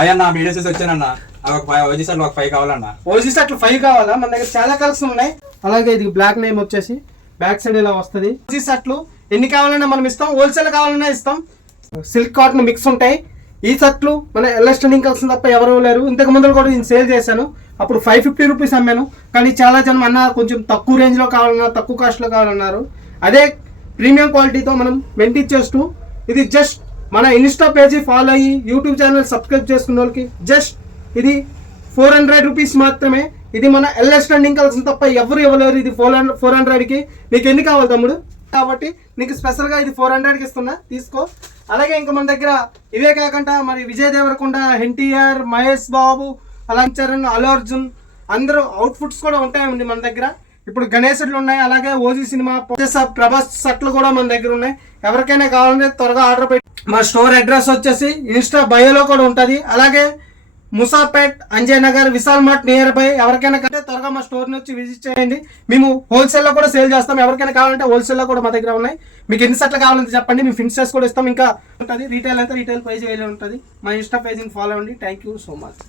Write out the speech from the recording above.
Ayyanna video చూసి వచ్చానన్న OG షర్ట్లు ఒక 5 కావాలన్నా. ఓజీ షర్ట్లు 5 కావాలా? మన దగ్గర చాలా కలెక్షన్ ఉన్నాయి. అలాగే ఇది బ్లాక్ నేమ్ వచ్చేసి బ్యాక్ సైడ్ ఇలా వస్తుంది. ఓజీ షర్ట్లు ఎన్ని కావాలన్నా మనం ఇస్తాం, హోల్సేల్ కావాలన్నా ఇస్తాం. సిల్క్ కాటన్ మిక్స్ ఉంటాయి. ఈ షర్ట్లు మన ఎల్ఎస్ ట్రెండింగ్ కలెక్షన్ తప్ప ఎవరు లేరు. ఇంతకు ముందు కూడా నేను సేల్ చేశాను, అప్పుడు 550 రూపీస్ అమ్మాను. కానీ చాలా జనం అన్న కొంచెం తక్కువ రేంజ్లో కావాలన్నారు, తక్కువ కాస్ట్లో కావాలన్నారు. అదే ప్రీమియం క్వాలిటీతో మనం వెంటిచ్చేస్తూ ఇది జస్ట్ మన ఇన్స్టా పేజీ ఫాలో అయ్యి యూట్యూబ్ ఛానల్ సబ్స్క్రైబ్ చేసుకున్న వాళ్ళకి జస్ట్ ఇది 400 రూపీస్ మాత్రమే. ఇది మన ఎల్ఎస్ ట్రెండింగ్ కలెక్షన్ తప్ప ఎవరు ఇవ్వలేరు. ఇది 400కి నీకు ఎన్ని కావాలి తమ్ముడు? కాబట్టి నీకు స్పెషల్గా ఇది 400కి ఇస్తున్నా, తీసుకో. అలాగే ఇంకా మన దగ్గర ఇవే కాకుండా మరి విజయ్ దేవరకొండ, ఎన్టీఆర్, మహేష్ బాబు, అలాగే చరణ్, అల్లు అర్జున్ అందరూ అవుట్ఫిట్స్ కూడా ఉంటాయండి మన దగ్గర. ఇప్పుడు గణేశులు ఉన్నాయి. అలాగే ఓజీ సినిమా ప్రభాస్ షర్ట్లు కూడా మన దగ్గర ఉన్నాయి. ఎవరికైనా కావాలంటే త్వరగా ఆర్డర్ పెట్టి. మా స్టోర్ అడ్రస్ వచ్చేసి ఇన్స్టా బయోలో కూడా ఉంటుంది. అలాగే ముసాపేట్, అంజయ్ నగర్, విశాల్ మార్ట్ నియర్ బై. ఎవరికైనా కంటే త్వరగా మా స్టోర్ని వచ్చి విజిట్ చేయండి. మేము హోల్సేల్లో కూడా సేల్ చేస్తాం. ఎవరికైనా కావాలంటే హోల్సేల్లో కూడా మా దగ్గర ఉన్నాయి. మీకు ఎన్ని షర్ట్లు కావాలంటే చెప్పండి, మేము ఫినిషెస్ కూడా ఇస్తాం. ఇంకా ఉంటుంది రీటైల్ అయితే రీటైల్ ప్రైస్ వేరే ఉంటుంది. మా ఇన్స్టా పేజీని ఫాలో అవ్వండి. Thank you so much.